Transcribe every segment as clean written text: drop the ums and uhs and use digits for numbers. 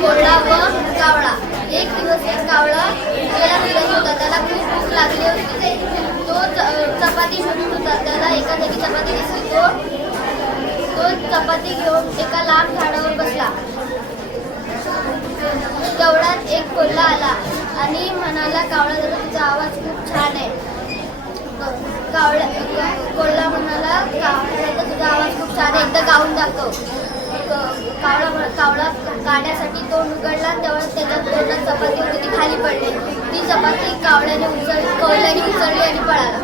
कोरडा व कावळा. एक दिवस एक कावळा त्याला फिरत होता. त्याला खूप भूक लागली होती. तो चपाती शोधत होता. त्याला एका जागी चपाती दिसली. तो चपाती घेऊन एका लांब झाडावर बसला. तेवढ्यात एक कोल्हा आला आणि म्हणाला, कावळा दादा तुझा आवाज खूप छान आहे. कोल्हा म्हणाला, कावळा दादा तुझा आवाज खूप छान आहे, एकदा गाऊन दाखव. कावळा काढण्यासाठी तोंड उघडला. तेव्हा त्याच्यात तोंडात चपाती होती, ती खाली पडली. ती चपाती कोल्ह्याने उचलली आणि पळाला.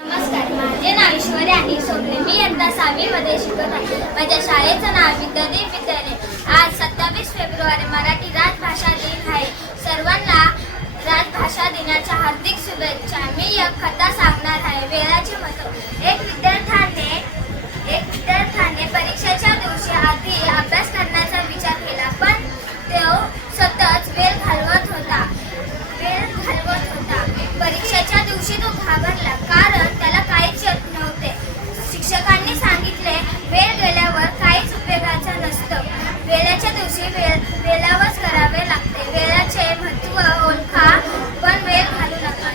नमस्कार, माझे नाव ईश्वरी आणि सोपले. मी इयत्ता 6वी मध्ये शिकत आहे. माझ्या शाळेचं नाव विद्यादेव विद्यालय. आज 27 फेब्रुवारी मराठी राजभाषा दिन आहे. सर्वांना राजभाषा दिनाच्या हार्दिक शुभेच्छा. मी एक कथा सांगणार आहे. वेळाचे महत्त्व. एक विद्यार्थ्याने परीक्षेच्या दिवशी आधी अभ्यास करण्याचा विचार केला, पण तो सतत वेळ घालवत होता. परीक्षेच्या दिवशी तो घाबरला, कारण त्याला काहीच येत नव्हते. शिक्षकांनी सांगितले, वेळ गेल्यावर काहीच उपयोगाचं नसतं. वेळेच्या दिवशी वेळावरच करावे लागते. वेळाचे महत्त्व ओळखा, पण वेळ घालू नका.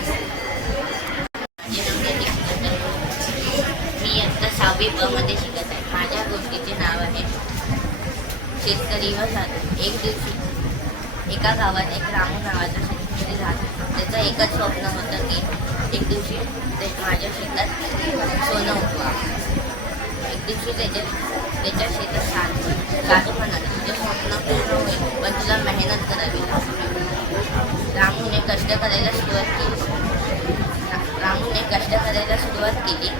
मी इयत्ता 6वी ब मध्ये शिकत आहे. माझ्या गोष्टीचे नाव आहे शेतकरी व जाधव. एक दिवशी एका गावात एक रामू नावाचा शेतकरी राहत. त्याचं एकच स्वप्न होतं की एक दिवशी माझ्या शेतात सोनं उगवावं. एक दिवशी त्याच्या शेतात साधू म्हणाले, तुझे स्वप्न पूर्ण होईल, पण तुला मेहनत करावी लागेल. रामूने कष्ट करायला सुरुवात केली.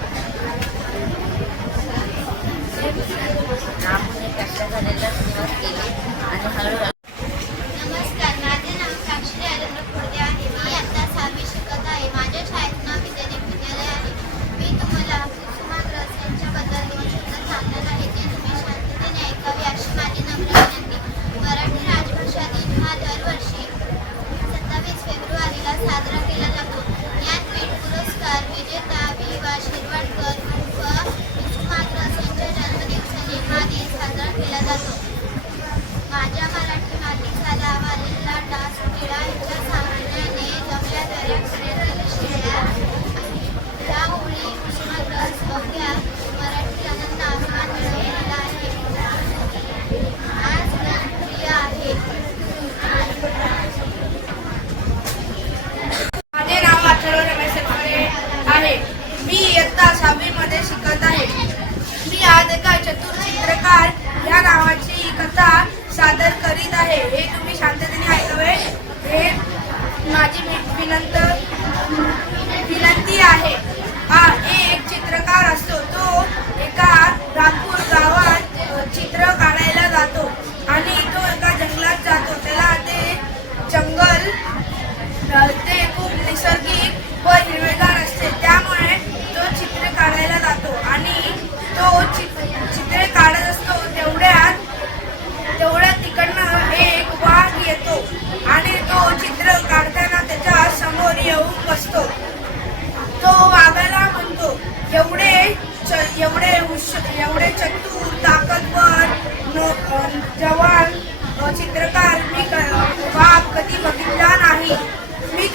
आणि हळूहळू. नमस्कार, माझे नाव साक्षी राजेंद्र खोडदे आहे. मी इयत्ता 6वी शिकत आहे. माझ्या शाळेचं नाव विद्यादेव विद्यालय आहे. मी तुम्हाला कुसुमाग्रज यांच्याबद्दल 2 शब्द सांगणार आहे. ते तुम्ही शांततेने ऐकावे अशी माझी नम्र विनंती. मराठी राजभाषा दिन हा दरवर्षी 27 फेब्रुवारीला साजरा केला जातो. ज्ञानपीठ पुरस्कार विजेता वि.वा. शिरवाडकर व कुसुमाग्रज यांच्या जन्मदिवसाने हा दिन साजरा केला जातो. माझ्या मराठी मातीचा लावा लाटा सुटिळा यांच्या सामर्थ्याने जमल्या दऱ्याकडे शिळ्या. या ओळी कुसुमाग्रज अवघ्या मराठी आनंद अभिमान मिळवलेला आहे. आज लोकप्रिय आहे. माझे नाव अथर्व रमेश आहे. मी इयत्ता 6वी मध्ये शिकत आहे. मी आज एका चतुर चित्रकार या नावाची कथा सादर करीत आहे. हे तुम्ही शांततेने ऐकावे, हे माझी विनंती आहे. एक चित्रकार असतो. तो एका रामपूर गावात चित्र काढायला जातो आणि तो एका जंगलात जातो. त्याला ते जंगल ते खूप नैसर्गिक व हिरवेगार असते, त्यामुळे तो चित्र काढायला जातो. आणि तो चित्रे काढत असतो. तेवढ्यात तिकडनं एक वाघ येतो आणि तो चित्र काढताना त्याच्या समोर येऊन बसतो. तो वाघाला म्हणतो, एवढे चतुर ताकदवर जवान चित्रकार मी वाघ कधी बघितला नाही. मी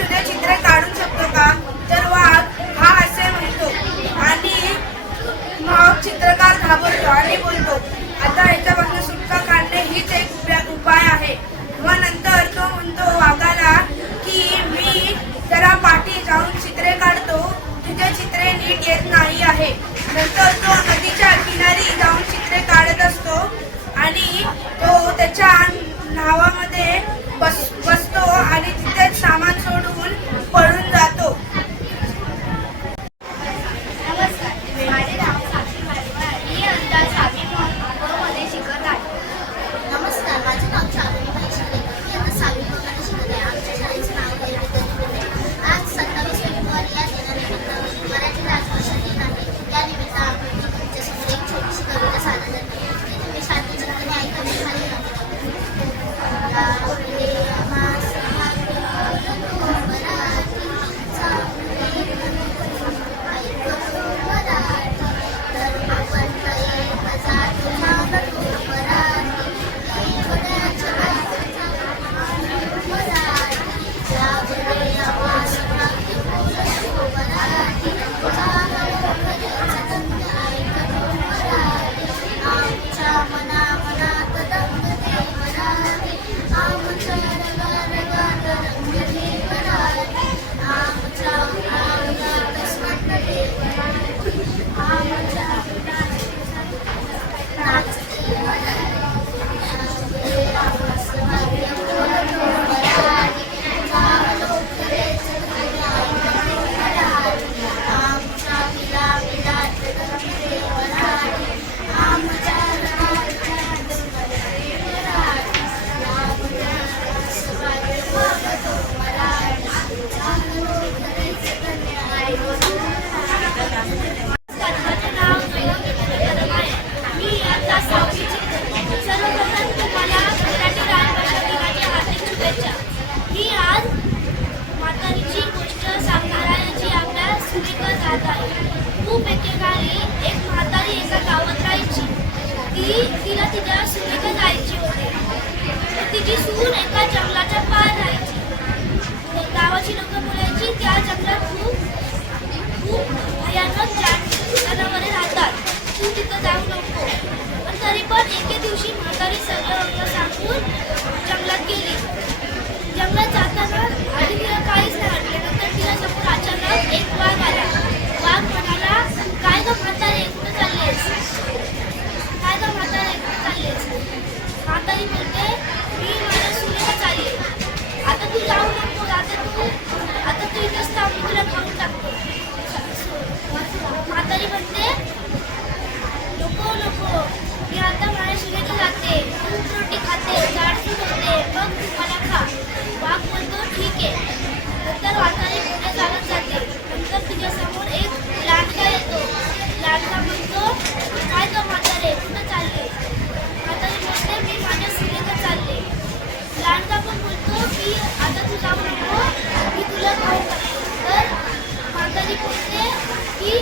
की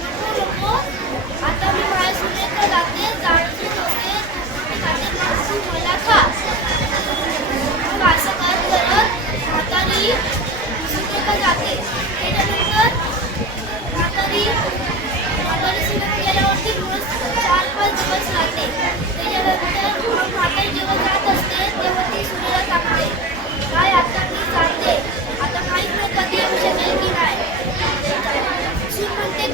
नको नको आता मी माझ्या सुनेकडे जाते जाणून होते मी खाते मग तू मला खा. मग असं करत म्हातारी सुनेकडे जाते. त्याच्यानंतर म्हातारी सुनेकडे गेल्यावरती रोज 4-5 दिवस राहते. त्याच्यानंतर मग म्हातारी जेव्हा जात असते तेव्हा ती सुनेला सांगते काय आता मी जाते आता माहीत नाही कधी येऊ शकेल की नाही. सून म्हणते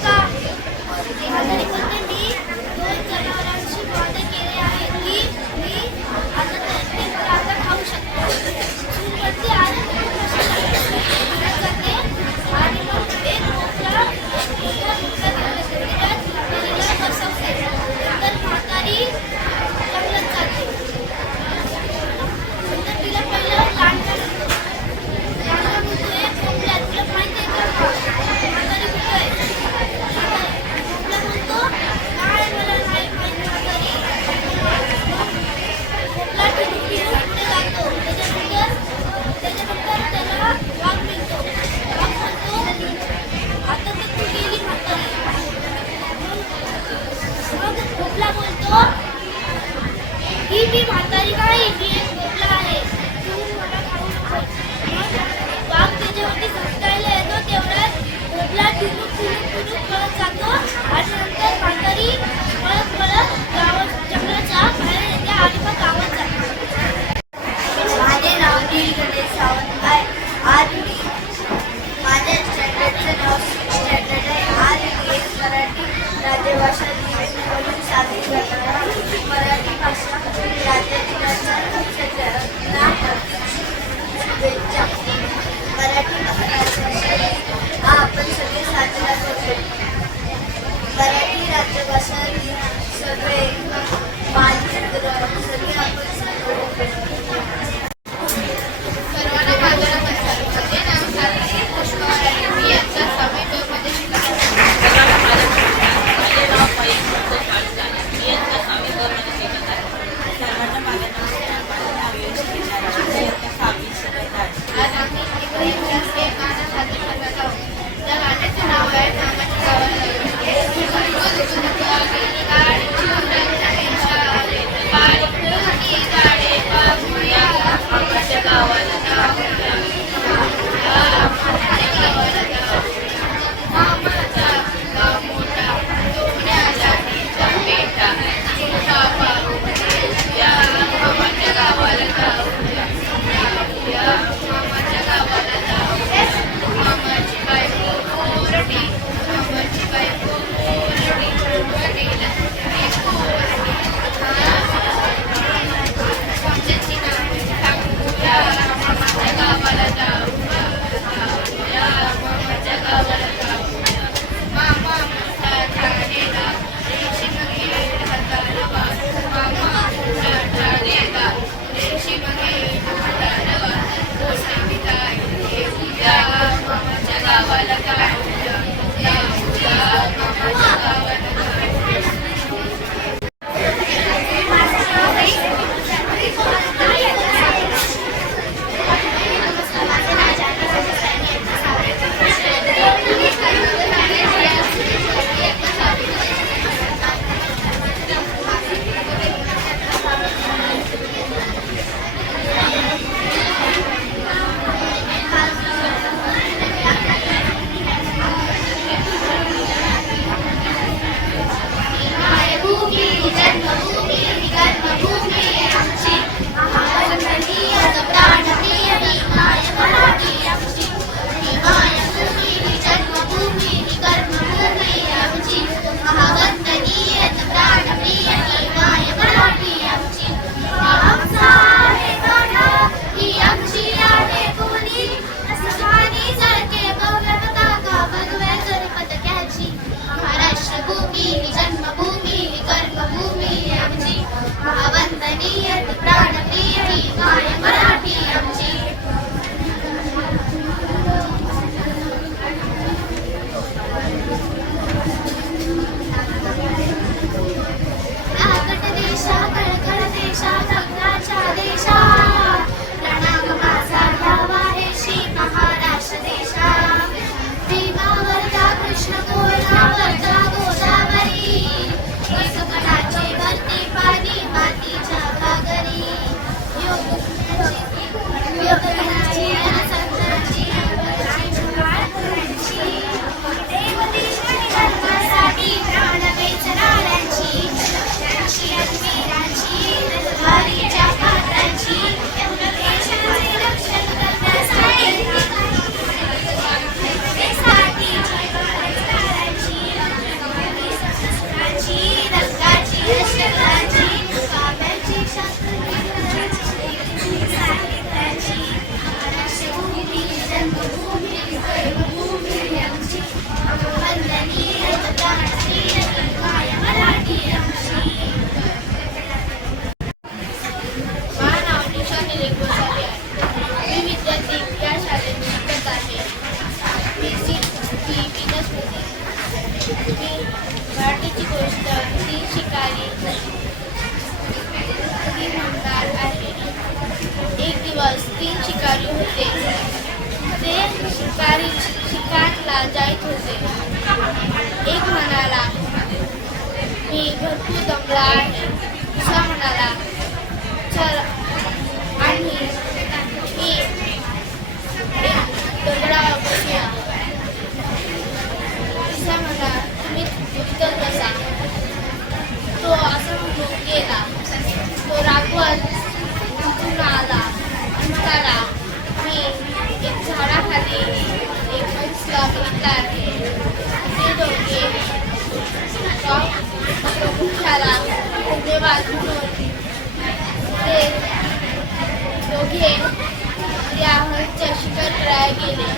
गाय असा म्हणाला, चल आणि मी एक डोंगरावर बसूया. असा म्हणला, तुम्ही उत्तर बसा. तो असं म्हणून गेला. तो राघवन तिथून आला आणि म्हणाला, मी एक झाडाखाली एक माणूसला बघितला आहे. ते दोघे प्रमुखाला धन्यवाद म्हणून ते दोघे त्या हंसच्या शिकार करायला गेले.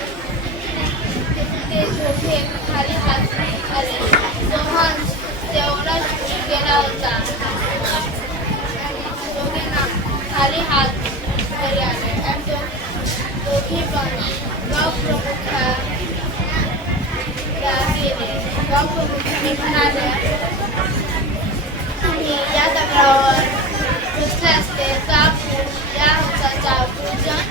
ते दोघे खाली हात आले. तो हंस तेवढाच गेला होता. दोघांना खाली हात वर आले आणि दोघे पण गाव प्रमुखाला गेले. गाव प्रमुखाने म्हणाले, तुम्ही या दगडावर बसले असते तर आपण या हंसाचा पूजन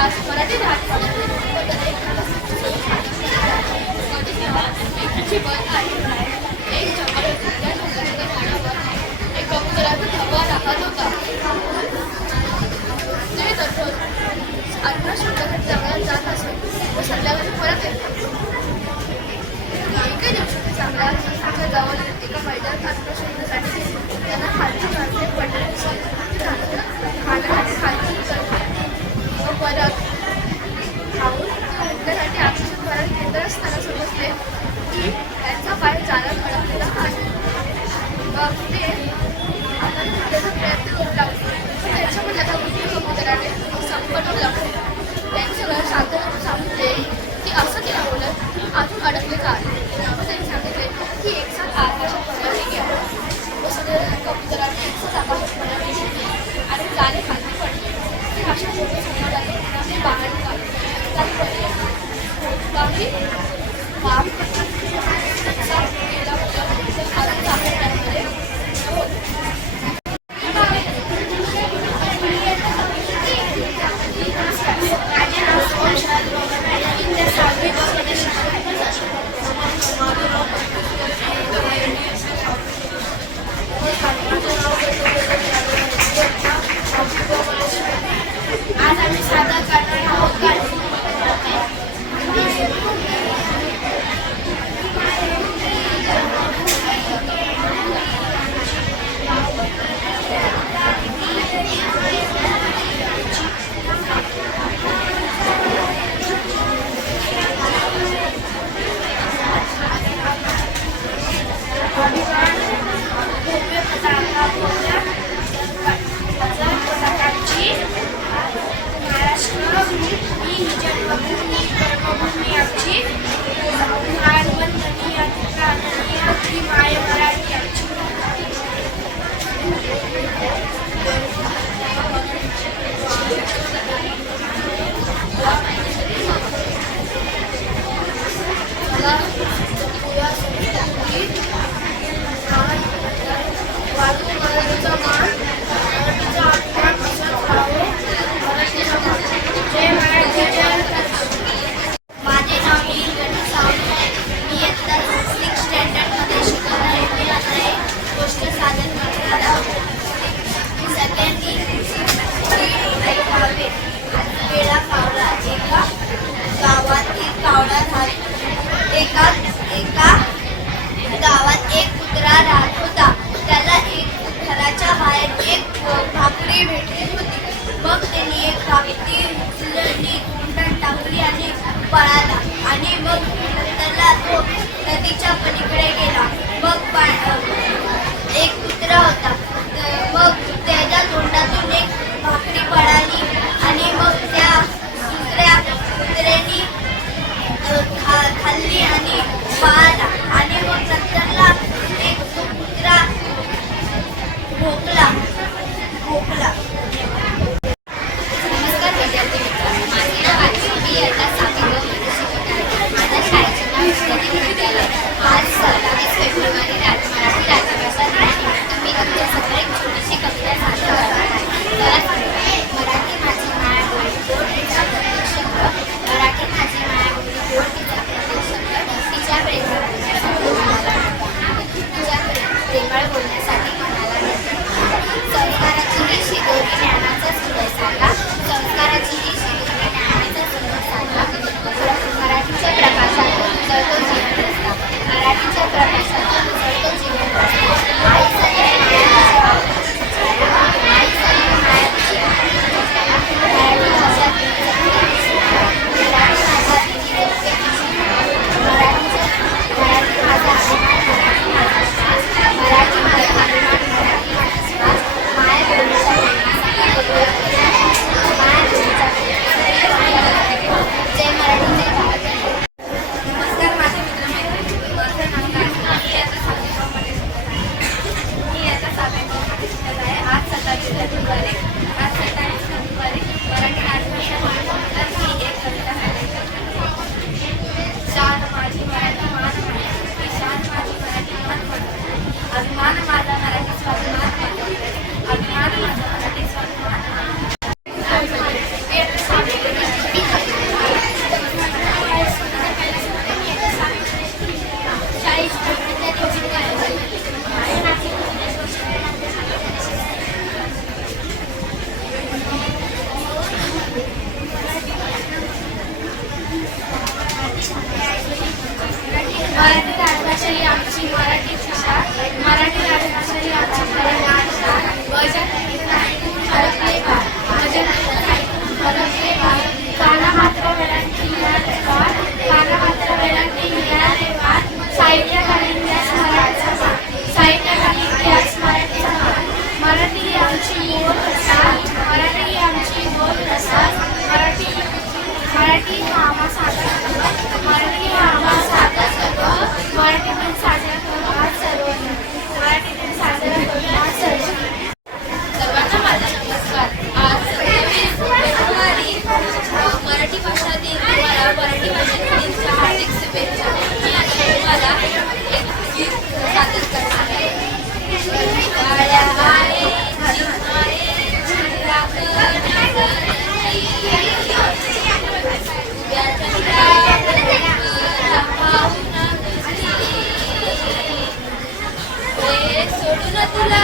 आज मराठी एक कबुतराचा थवा राहत होता. ते दररोज अन्न शोधण्यासाठी जंगलात जात असे व संध्याकाळी परत येत. एके दिवशी ते चांगल्या हंसाच्या जवळ एका मैदानात अन्न शोधण्यासाठी गेले. त्यांना खालची माणसे पडले खाण्यासाठी खालची व परत खाऊन त्यांच्यासाठी आकर्षण करायला केंद्र असताना समजले की त्यांचा पाय जाळ्यात अडकलेला आहे. मग ते आता तुटण्याचा प्रयत्न करू लागले. पण त्यांच्या म्हणण्याचा बुद्धी कबुतराने संपट लागले. त्यांनी सगळं शांत सांगितले की असं केल्यामुळे अजून अडकले जात. मग त्यांनी सांगितले की एकसाथ आकाशात पडण्याने घ्या. व सगळे कबुतराने एकसाथ आकाशात पडण्याने घेतले आणि जाळे खाली पडले. ते अशा मोठ्या समाजाने बाहेर निघाले. काही काम केला आज आम्ही सादर करणार आहोत माझे नाव नीलकंठ सावंत आहे. मी इयत्ता 6th स्टँडर्डमध्ये शिकत आहे. अभिमान माझा मराठी स्वाभिमान माझा अभिमान माझा मराठी स्वाभिमान मराठी राजभाषा ही आमची मराठी भाषा मराठी राजभाषा ही आमची मराठी भाषा वजन फरकले वजन फरकले काना मात्र वेळांची मिळाले वाद काना मात्र वेळांची मिळाले वाद साहित्यकालीन इतिहास मराठीचा साहित्यकालीन इतिहास मराठीचा मराठी ही आमची बोल भाषा मराठी ही आमची बोल भाषा मराठी हा आम्हा साजरा मराठी हा आम्हा साजरा मराठी दिन साजरा करून आज सर्वांना मराठी दिन साजरा करून आज सर्वांना माझा नमस्कार आज 27 फेब्रुवारी मराठी भाषा दिन तुम्हाला मराठी भाषा दिनाच्या हार्दिक शुभेच्छा मी आता तुम्हाला एक गीत सादर करणार आहे सोडून तुला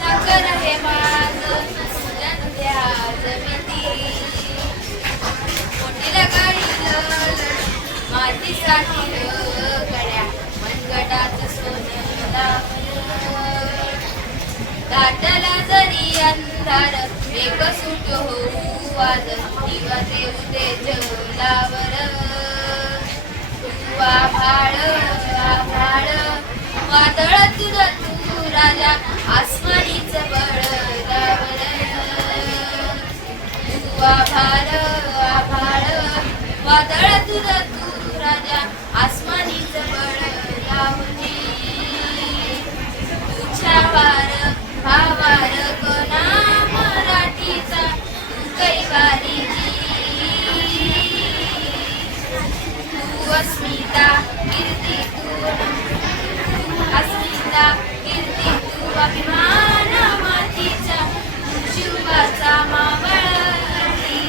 साखर हे माझ मोठीला गाडीला मातीसाठी गड्या मनगटात सोन्याला दाटला जरी अंधार एक सुट होऊ वाद दिवा देऊ दे जलावर आभाळ आभाळ वादळ तुझं तू राजा आसमानीच बळावर आभाळ आभाळ वादळ तुझं तू राजा आसमानीच बळावरी तुझ्या वार हा वार कोणा मराठीचा कैवारी तू अस्मिता कीर्ती तू अस्मिता कीर्ती तू अभिमान मातीचा शिवाचा मावळी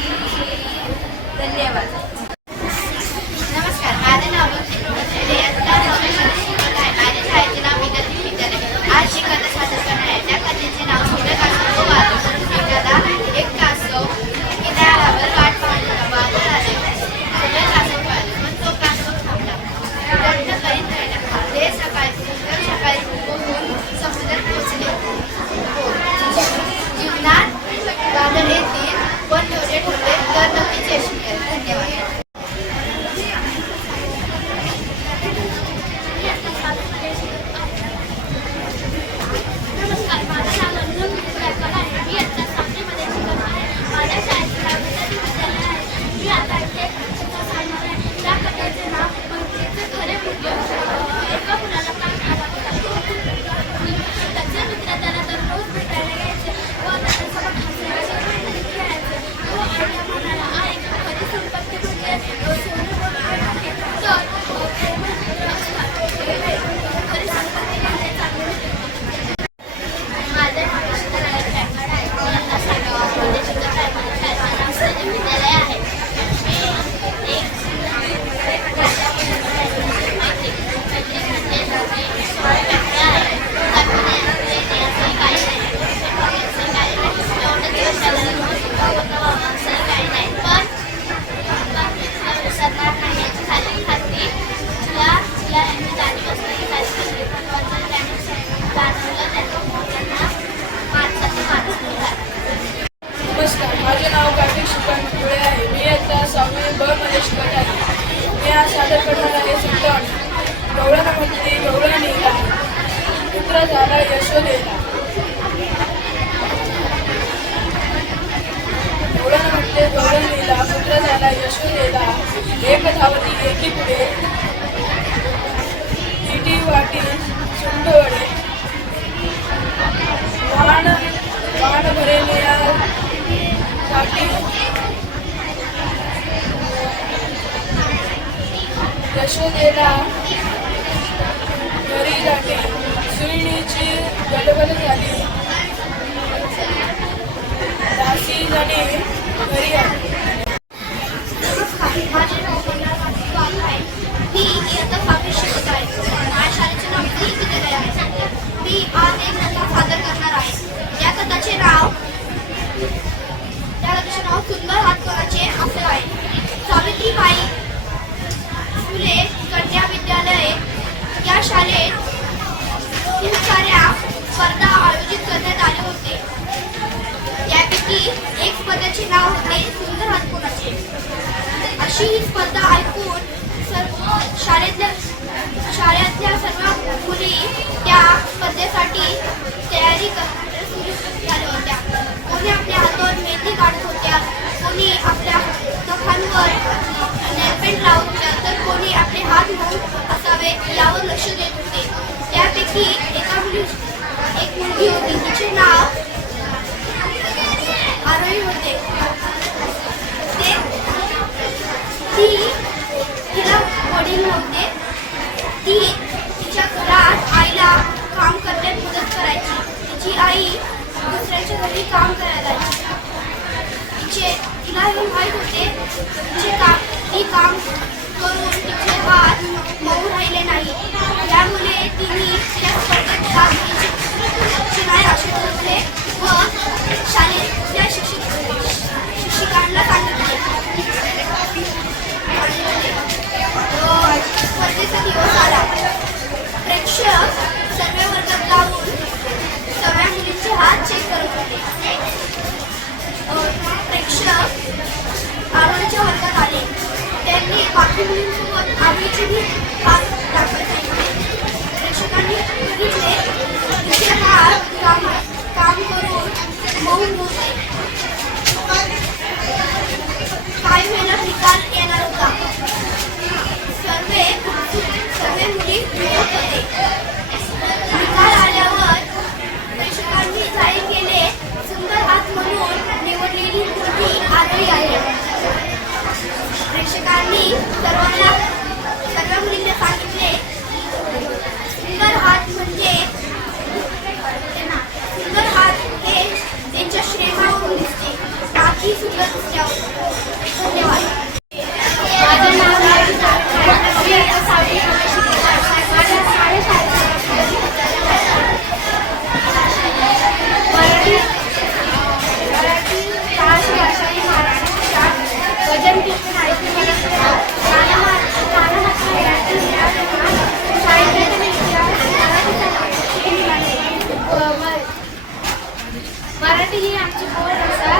धन्यवाद. नमस्कार, माझे नाव इयत्ता 9वी मध्ये शिकत आहे. माझ्या शाळेचे नाव विद्यार्थी विद्यालय. आज जी कथा सादर करणार आहे त्या कथेचे नाव छोट्या कासवाचं वादळ. एकदा एक कासव किनाऱ्यावर वाट पाहत होता. वादळ आले, सगळे कासव पळाले, पण तो कासव थांबला. प्रयत्न करीत राहिला. ते सकाळी पोहून समुद्रात पोहोचले. जीवनात वादळ येतील पण धोरे ठेवले तर नक्कीच यश मिळेल. धन्यवाद. नमस्कार, माझं नाव अंजुम गायकवाड आहे. मी आता 7वी मध्ये शिकत आहे. माझ्या शाळेचे नाव विद्यार्थी विद्यालय आहे. मी आता इथे कथा सांगणार आहे. त्या कथेचे नाव मंत्रीचे खरे मूल्य. एका मुलाला काम त्याचे मित्र त्याला दररोज भेटायला यायचे व त्याच्यासोबत हसायचे आणि खेळायचे. तो आईला म्हणाला, आई कधी संपत्ती म्हणजे सोनं व आहे तर तरी संपत्ती म्हणजे चांगली. माझे नाव ईश्वर आहे. गायकवाड आहे. मी आता 7वी मध्ये शिकत आहे. माझ्या शाळेचे नाव सैनिक विद्यालय आहे. मी एक राजा नमस्कार, माझे नाव कार्तिक श्रीकांत पिवळे आहे. मी आता 6वी ब मध्ये शिकत आहे. मी आज सादर करणार आहे सुलतान. गवळणामध्ये गवळण लिहिला, पुत्र झाला यशोदेला. गवळणामध्ये गवळण लिहिला, पुत्र झाला यशोदेला. एक धावती एकी पुढे, इटी वाटी सुंदवडे. वाण भरेले यशोदेला घरी गाठी सुईणीची गलबल झाली दासी जणी घरी आली. माझे नाव स्वामी आहे. मी इयत्ता 6वी शिकत आहे. माझ्या शाळेचे नाव विद्यालय विद्यालय आहे. मी आज एक कथा सादर करणार आहे. या कथाचे नाव सुंदर हात कोणाचे असे आहे. सावित्रीबाई फुले कन्या विद्यालय या शाळेत खूप साऱ्या स्पर्धा आयोजित करण्यात आले होते. यापैकी एक स्पर्धेचे नाव होते सुंदर हात कोणाचे. अशी ही स्पर्धा ऐकून शाळेतल्या सर्व मुली त्या स्पर्धेसाठी तयारी सुरू झाल्या होत्या. कोणी आपल्या हातावर मेहंदी काढत होत्या, कोणी आपल्या नखांवर नेलपेंट लावत होत्या, तर कोणी आपले हात मऊ असावे यावर लक्ष देत होते. त्यापैकी एक मुलगी होती, तिचे नाव आरोही होते. तिला वडील नव्हते. ती तिच्या घरात आईला काम करण्यात मदत करायची. तिची आई दुसऱ्याच्या घरी काम करायला जायची. तिला हे माहीत होते ती काम करून तिचे हात मऊ राहिले नाही. त्यामुळे तिने त्या स्पर्धेत भाग घ्यायची नाही असे ठरवले व शाळेतल्या शिक्षिकांना सांगितले. स्पर्धेचा दिवस आला. प्रेक्षक सर्व वर्गात जाऊन सगळ्या मुलींचे हात चेक करत होते. प्रेक्षक आरोहीच्या वर्गात आले. त्यांनी बाकी मुलींसोबत आरोहीचे भी हात दाखवत सांगितले. प्रेक्षकांनी बघितले तिचे हात काम करून मऊ होते. काही वेळेला निकाल येणार होता. सर्व मुली मिळत होते. निकाल आल्यावर प्रेक्षकांनी जाहीर केले सुंदर हात म्हणून निवडलेली मुलगी आरोही आहे. प्रेक्षकांनी सर्व मुलींना सांगितले सुंदर हात हे त्यांच्या श्रेयावरून दिसते, बाकी सुंदर दिसल्यावर. धन्यवाद. माझं नाव मी आता 6वी शिकत आहे. माझ्या मराठी सहाशे भाषा ही महाराष्ट्राची शाळा वजन कृष्ण शाळेची मराठी ही आमची बोल भाषा.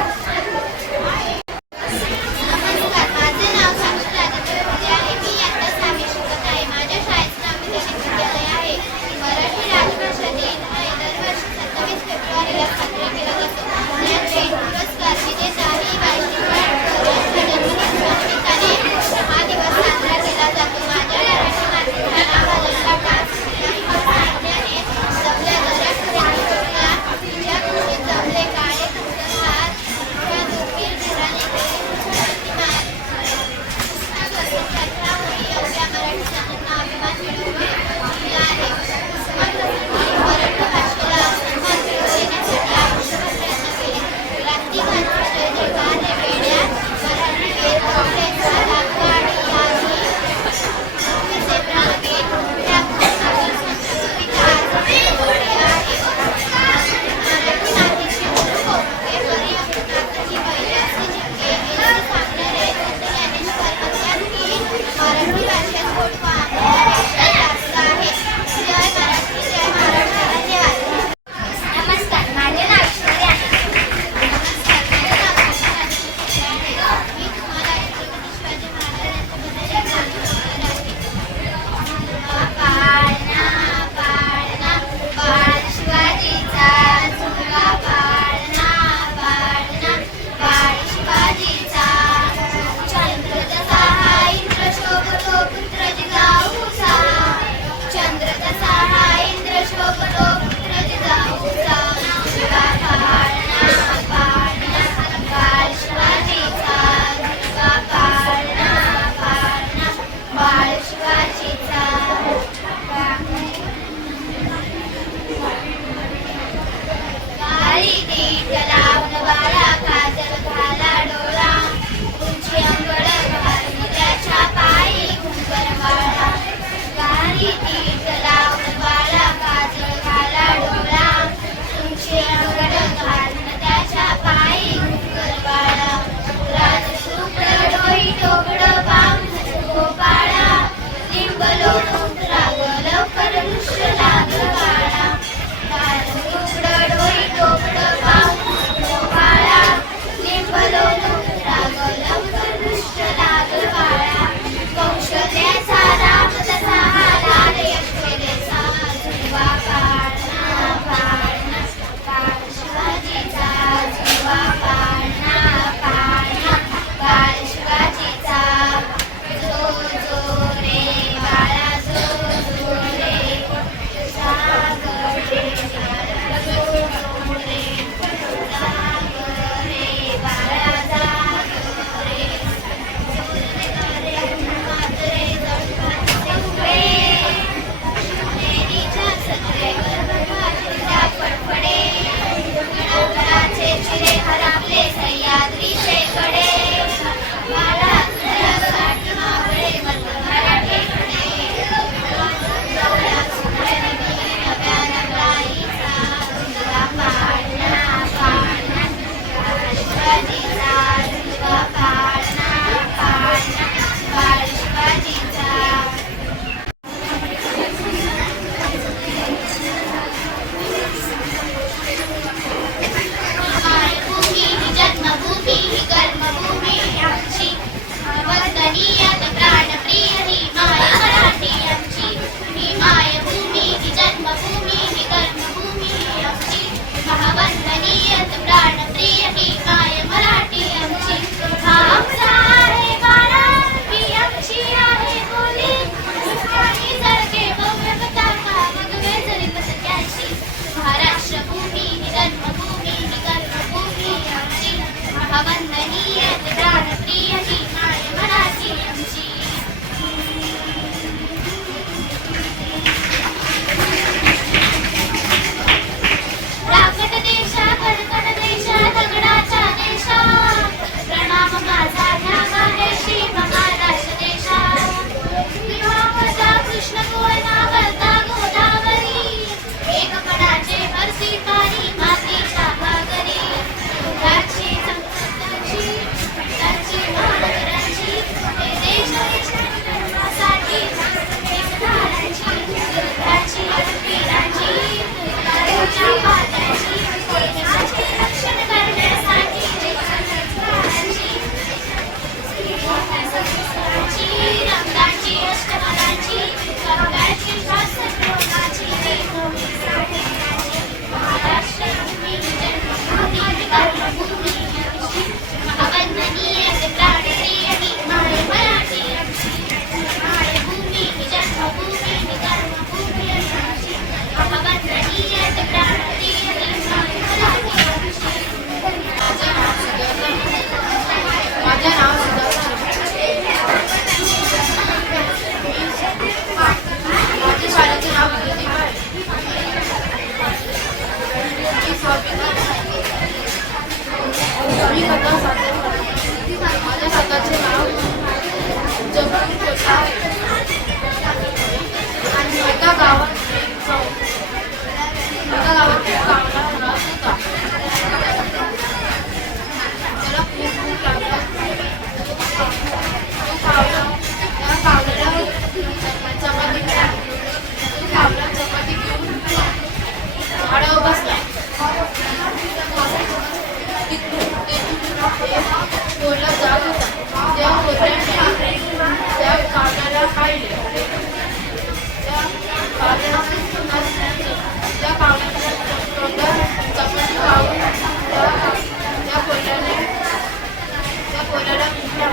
बोलायला मिळतं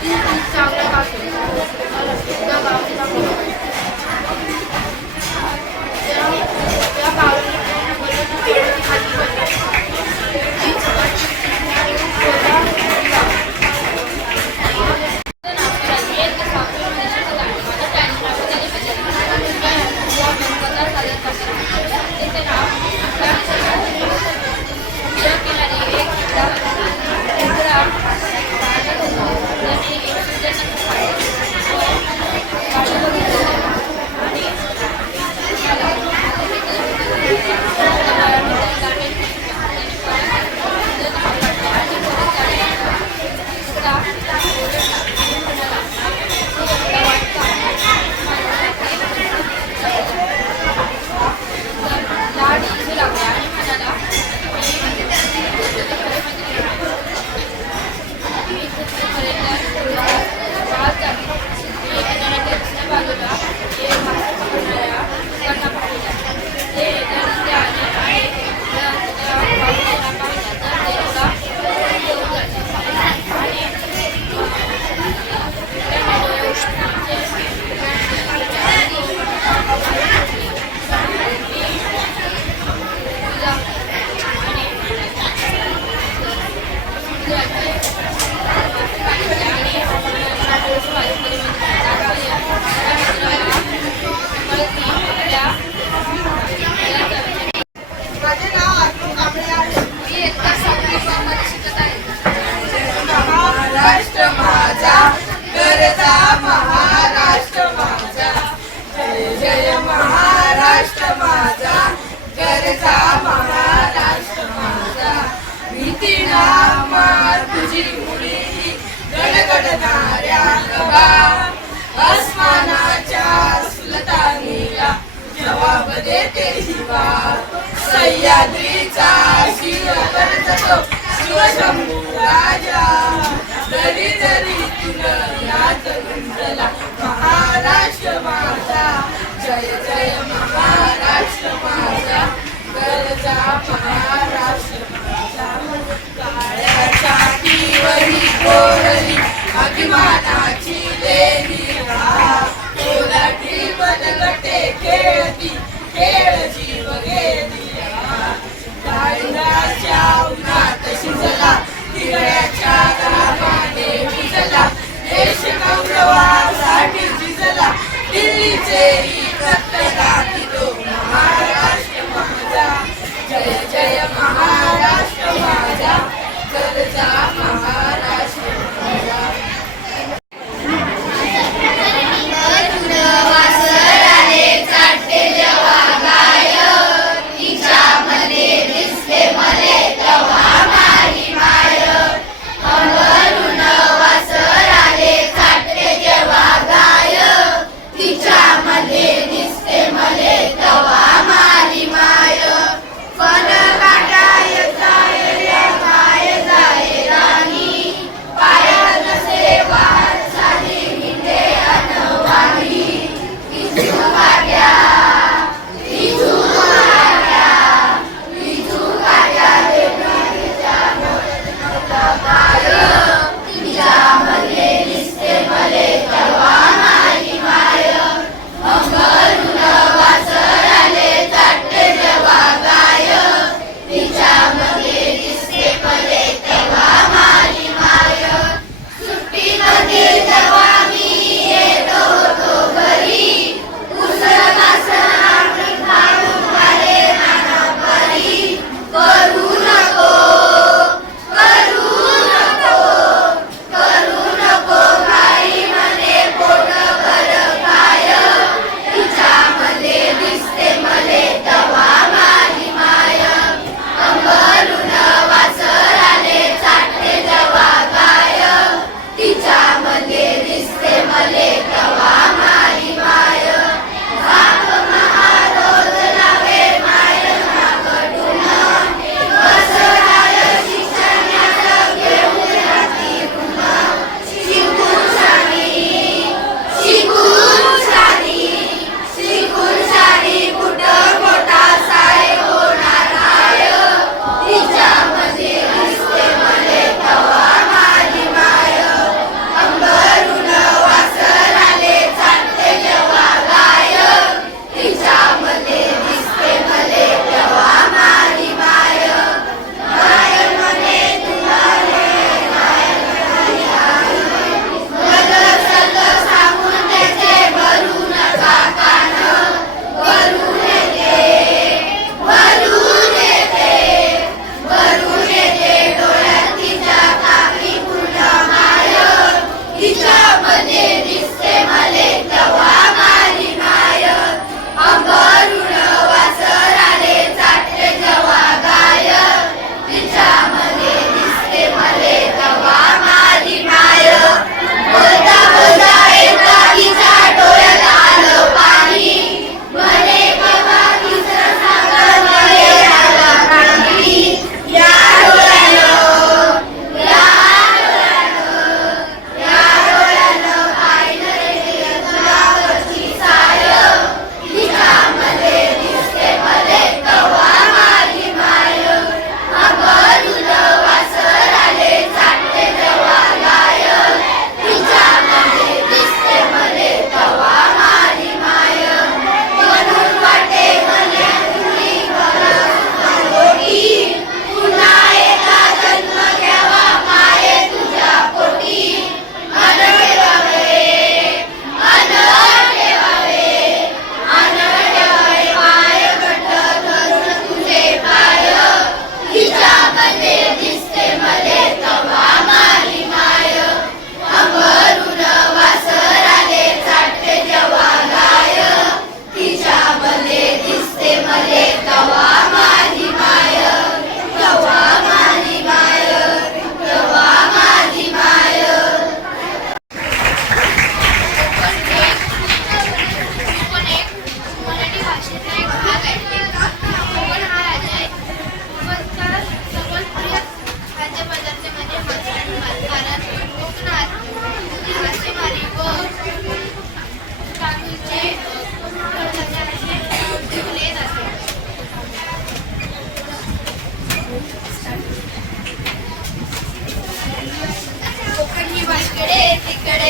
की तू चांगलं गातो. तुझ्या गावाला त्या गावाला बोलत खाली महाराष्ट्र माझा गरजा महाराष्ट्र माझा जय जय महाराष्ट्र माझा गरजा महाराष्ट्र माझा भीती नामार तुझी मुली गडगडणाऱ्या गबा अस्मानाच्या सुलतानीला जवाब देते शिवा सह्याद्रीचा शिवगड जातो शिवशंभू राजा दरी दरी तुला यात गुंजला महाराष्ट्र माझा जय जय महाराष्ट्र माझा गरजा महाराष्ट्र माझा काळ्या छातीवरी कोरली अभिमानाची लेणी कोलाटी बनगटे खेळती खेळ जीव गेली डाळिंबाच्या उन्हात शिजला हिरड्याच्या घामाने भिजला देश गौरवासाठी झिजला दिल्लीचे रक्तदाती तो महाराष्ट्र माझा जय जय महाराष्ट्र माझा गरजा महाराष्ट्र माझा तिच्यामध्ये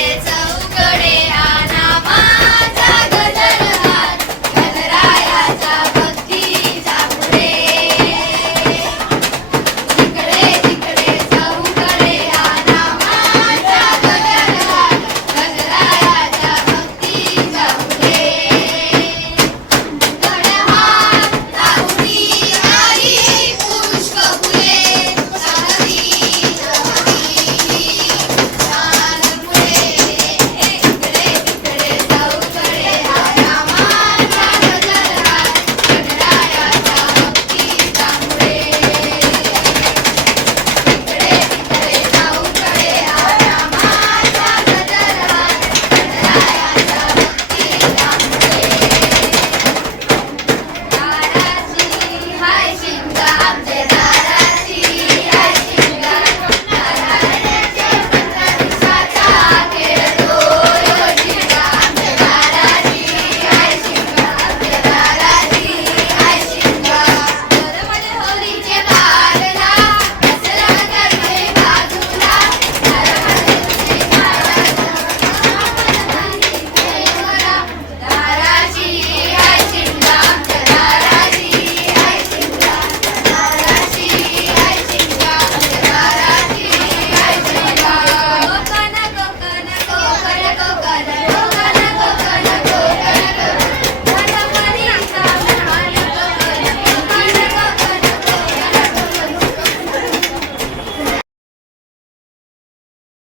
वेळेचं